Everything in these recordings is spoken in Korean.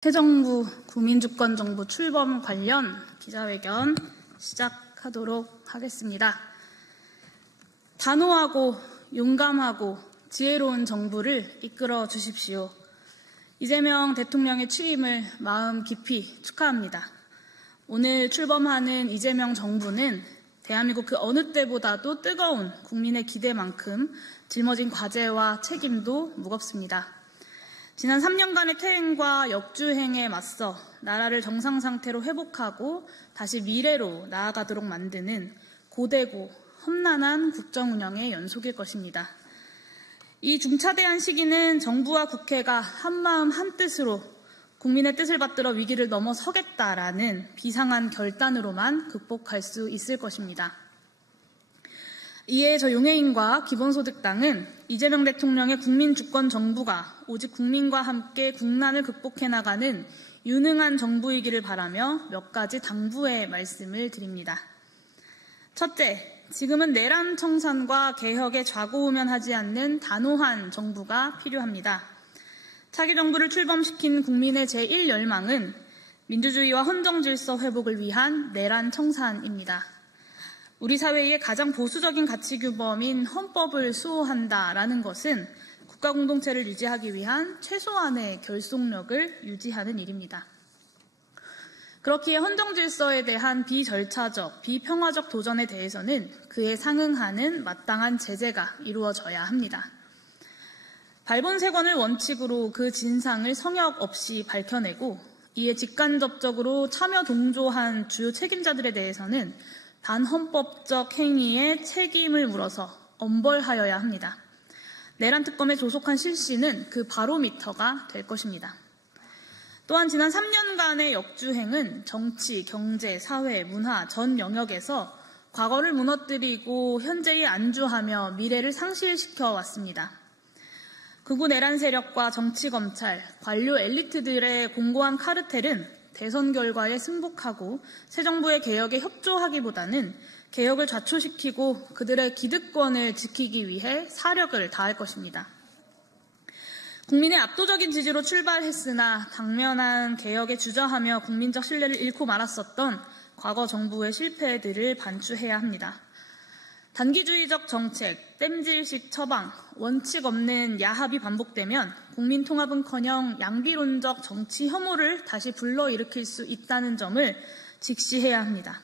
새 정부 국민주권정부 출범 관련 기자회견 시작하도록 하겠습니다. 단호하고 용감하고 지혜로운 정부를 이끌어 주십시오. 이재명 대통령의 취임을 마음 깊이 축하합니다. 오늘 출범하는 이재명 정부는 대한민국 그 어느 때보다도 뜨거운 국민의 기대만큼 짊어진 과제와 책임도 무겁습니다. 지난 3년간의 퇴행과 역주행에 맞서 나라를 정상 상태로 회복하고 다시 미래로 나아가도록 만드는 고되고 험난한 국정 운영의 연속일 것입니다. 이 중차대한 시기는 정부와 국회가 한마음 한뜻으로 국민의 뜻을 받들어 위기를 넘어서겠다라는 비상한 결단으로만 극복할 수 있을 것입니다. 이에 저 용해인과 기본소득당은 이재명 대통령의 국민주권정부가 오직 국민과 함께 국난을 극복해 나가는 유능한 정부이기를 바라며 몇 가지 당부의 말씀을 드립니다. 첫째, 지금은 내란 청산과 개혁에 좌고우면하지 않는 단호한 정부가 필요합니다. 차기 정부를 출범시킨 국민의 제1열망은 민주주의와 헌정질서 회복을 위한 내란 청산입니다. 우리 사회의 가장 보수적인 가치규범인 헌법을 수호한다라는 것은 국가 공동체를 유지하기 위한 최소한의 결속력을 유지하는 일입니다. 그렇기에 헌정질서에 대한 비절차적, 비평화적 도전에 대해서는 그에 상응하는 마땅한 제재가 이루어져야 합니다. 발본색원을 원칙으로 그 진상을 성역 없이 밝혀내고 이에 직간접적으로 참여 동조한 주요 책임자들에 대해서는 반헌법적 행위에 책임을 물어서 엄벌하여야 합니다. 내란 특검의 조속한 실시는 그 바로미터가 될 것입니다. 또한 지난 3년간의 역주행은 정치, 경제, 사회, 문화 전 영역에서 과거를 무너뜨리고 현재에 안주하며 미래를 상실시켜 왔습니다. 극우 내란 세력과 정치, 검찰, 관료 엘리트들의 공고한 카르텔은 대선 결과에 승복하고 새 정부의 개혁에 협조하기보다는 개혁을 좌초시키고 그들의 기득권을 지키기 위해 사력을 다할 것입니다. 국민의 압도적인 지지로 출발했으나 당면한 개혁에 주저하며 국민적 신뢰를 잃고 말았었던 과거 정부의 실패들을 반추해야 합니다. 단기주의적 정책, 땜질식 처방, 원칙 없는 야합이 반복되면 국민 통합은커녕 양비론적 정치 혐오를 다시 불러일으킬 수 있다는 점을 직시해야 합니다.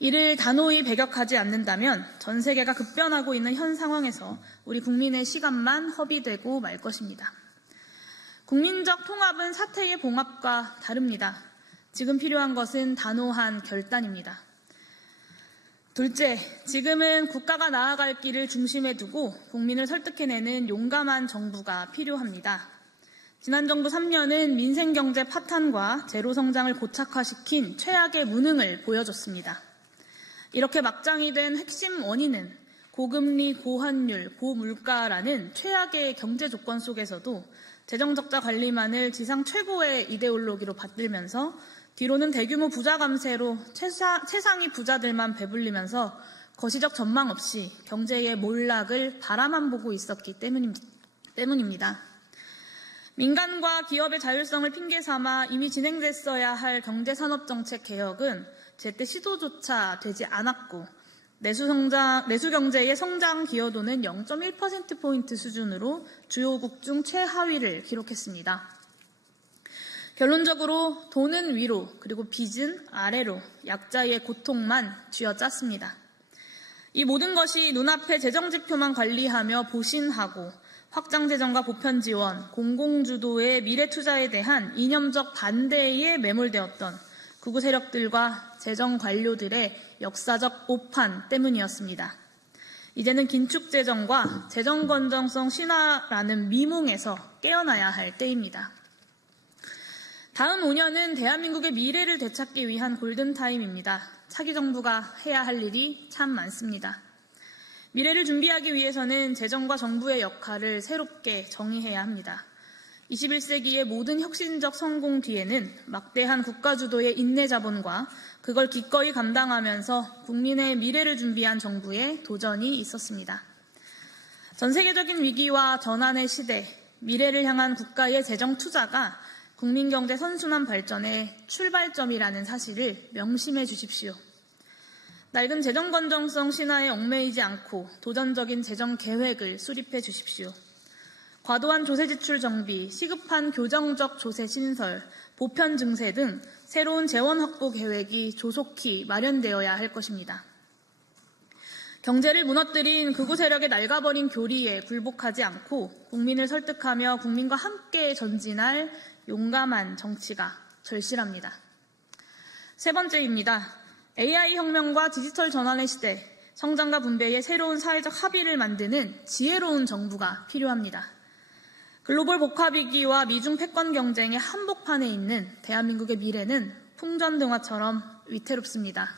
이를 단호히 배격하지 않는다면 전 세계가 급변하고 있는 현 상황에서 우리 국민의 시간만 허비되고 말 것입니다. 국민적 통합은 사태의 봉합과 다릅니다. 지금 필요한 것은 단호한 결단입니다. 둘째, 지금은 국가가 나아갈 길을 중심에 두고 국민을 설득해내는 용감한 정부가 필요합니다. 지난 정부 3년은 민생경제 파탄과 제로성장을 고착화시킨 최악의 무능을 보여줬습니다. 이렇게 막장이 된 핵심 원인은 고금리, 고환율, 고물가라는 최악의 경제 조건 속에서도 재정적자 관리만을 지상 최고의 이데올로기로 받들면서 뒤로는 대규모 부자 감세로 최상위 부자들만 배불리면서 거시적 전망 없이 경제의 몰락을 바라만 보고 있었기 때문입니다. 민간과 기업의 자율성을 핑계 삼아 이미 진행됐어야 할 경제산업정책 개혁은 제때 시도조차 되지 않았고 내수경제의 성장 기여도는 0.1%포인트 수준으로 주요국 중 최하위를 기록했습니다. 결론적으로 돈은 위로 그리고 빚은 아래로 약자의 고통만 쥐어짰습니다. 이 모든 것이 눈앞의 재정지표만 관리하며 보신하고 확장재정과 보편지원, 공공주도의 미래투자에 대한 이념적 반대에 매몰되었던 극우 세력들과 재정관료들의 역사적 오판 때문이었습니다. 이제는 긴축재정과 재정건전성 신화라는 미몽에서 깨어나야 할 때입니다. 다음 5년은 대한민국의 미래를 되찾기 위한 골든타임입니다. 차기 정부가 해야 할 일이 참 많습니다. 미래를 준비하기 위해서는 재정과 정부의 역할을 새롭게 정의해야 합니다. 21세기의 모든 혁신적 성공 뒤에는 막대한 국가주도의 인내자본과 그걸 기꺼이 감당하면서 국민의 미래를 준비한 정부의 도전이 있었습니다. 전 세계적인 위기와 전환의 시대, 미래를 향한 국가의 재정 투자가 국민경제 선순환 발전의 출발점이라는 사실을 명심해 주십시오. 낡은 재정 건전성 신화에 얽매이지 않고 도전적인 재정 계획을 수립해 주십시오. 과도한 조세 지출 정비, 시급한 교정적 조세 신설, 보편 증세 등 새로운 재원 확보 계획이 조속히 마련되어야 할 것입니다. 경제를 무너뜨린 극우 세력의 낡아버린 교리에 굴복하지 않고 국민을 설득하며 국민과 함께 전진할 용감한 정치가 절실합니다. 세 번째입니다. AI 혁명과 디지털 전환의 시대, 성장과 분배의 새로운 사회적 합의를 만드는 지혜로운 정부가 필요합니다. 글로벌 복합위기와 미중 패권 경쟁의 한복판에 있는 대한민국의 미래는 풍전등화처럼 위태롭습니다.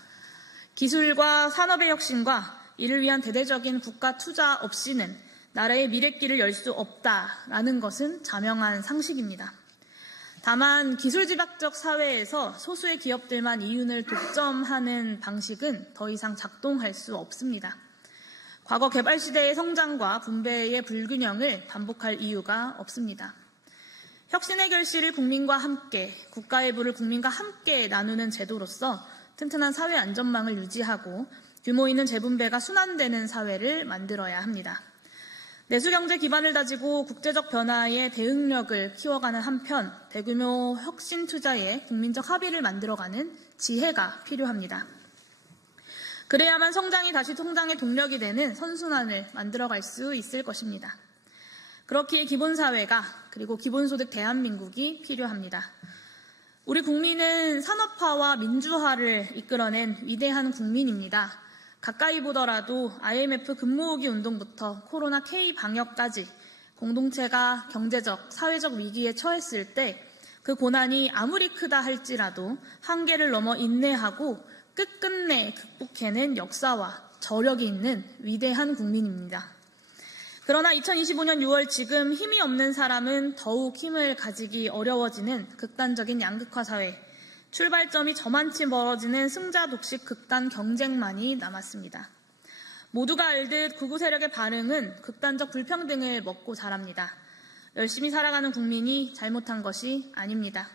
기술과 산업의 혁신과 이를 위한 대대적인 국가 투자 없이는 나라의 미래길을 열 수 없다라는 것은 자명한 상식입니다. 다만 기술집약적 사회에서 소수의 기업들만 이윤을 독점하는 방식은 더 이상 작동할 수 없습니다. 과거 개발 시대의 성장과 분배의 불균형을 반복할 이유가 없습니다. 혁신의 결실을 국민과 함께, 국가의 부를 국민과 함께 나누는 제도로서 튼튼한 사회 안전망을 유지하고 규모 있는 재분배가 순환되는 사회를 만들어야 합니다. 내수경제 기반을 다지고 국제적 변화에 대응력을 키워가는 한편 대규모 혁신 투자에 국민적 합의를 만들어가는 지혜가 필요합니다. 그래야만 성장이 다시 성장의 동력이 되는 선순환을 만들어갈 수 있을 것입니다. 그렇기에 기본사회가 그리고 기본소득 대한민국이 필요합니다. 우리 국민은 산업화와 민주화를 이끌어낸 위대한 국민입니다. 가까이 보더라도 IMF 금모으기 운동부터 코로나 K 방역까지 공동체가 경제적, 사회적 위기에 처했을 때 그 고난이 아무리 크다 할지라도 한계를 넘어 인내하고 끝끝내 극복해낸 역사와 저력이 있는 위대한 국민입니다. 그러나 2025년 6월 지금 힘이 없는 사람은 더욱 힘을 가지기 어려워지는 극단적인 양극화 사회, 출발점이 저만치 멀어지는 승자 독식 극단 경쟁만이 남았습니다. 모두가 알듯 극우 세력의 반응은 극단적 불평등을 먹고 자랍니다. 열심히 살아가는 국민이 잘못한 것이 아닙니다.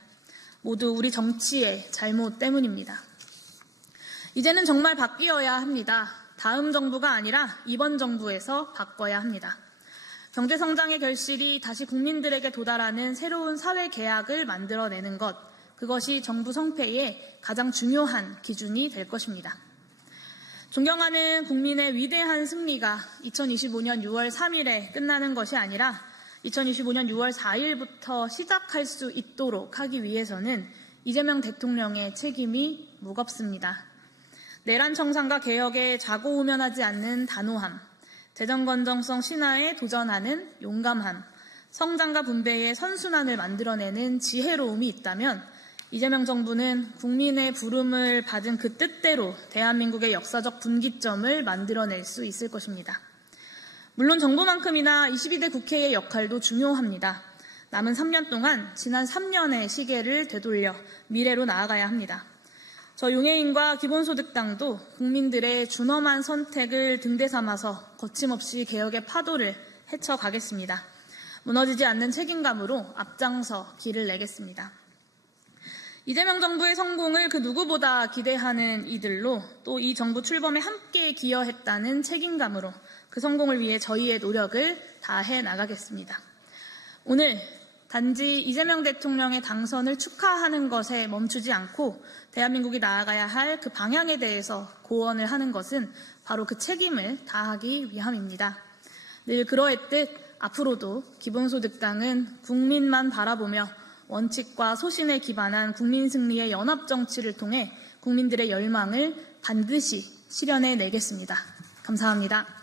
모두 우리 정치의 잘못 때문입니다. 이제는 정말 바뀌어야 합니다. 다음 정부가 아니라 이번 정부에서 바꿔야 합니다. 경제성장의 결실이 다시 국민들에게 도달하는 새로운 사회 계약을 만들어내는 것, 그것이 정부 성패의 가장 중요한 기준이 될 것입니다. 존경하는 국민의 위대한 승리가 2025년 6월 3일에 끝나는 것이 아니라 2025년 6월 4일부터 시작할 수 있도록 하기 위해서는 이재명 대통령의 책임이 무겁습니다. 내란 청산과 개혁에 좌고우면하지 않는 단호함, 재정 건전성 신화에 도전하는 용감함, 성장과 분배의 선순환을 만들어내는 지혜로움이 있다면 이재명 정부는 국민의 부름을 받은 그 뜻대로 대한민국의 역사적 분기점을 만들어낼 수 있을 것입니다. 물론 정부만큼이나 22대 국회의 역할도 중요합니다. 남은 3년 동안 지난 3년의 시계를 되돌려 미래로 나아가야 합니다. 저 용해인과 기본소득당도 국민들의 준엄한 선택을 등대 삼아서 거침없이 개혁의 파도를 헤쳐가겠습니다. 무너지지 않는 책임감으로 앞장서 길을 내겠습니다. 이재명 정부의 성공을 그 누구보다 기대하는 이들로 또 이 정부 출범에 함께 기여했다는 책임감으로 그 성공을 위해 저희의 노력을 다해 나가겠습니다. 오늘 단지 이재명 대통령의 당선을 축하하는 것에 멈추지 않고 대한민국이 나아가야 할 그 방향에 대해서 고언을 하는 것은 바로 그 책임을 다하기 위함입니다. 늘 그러했듯 앞으로도 기본소득당은 국민만 바라보며 원칙과 소신에 기반한 국민 승리의 연합 정치를 통해 국민들의 열망을 반드시 실현해내겠습니다. 감사합니다.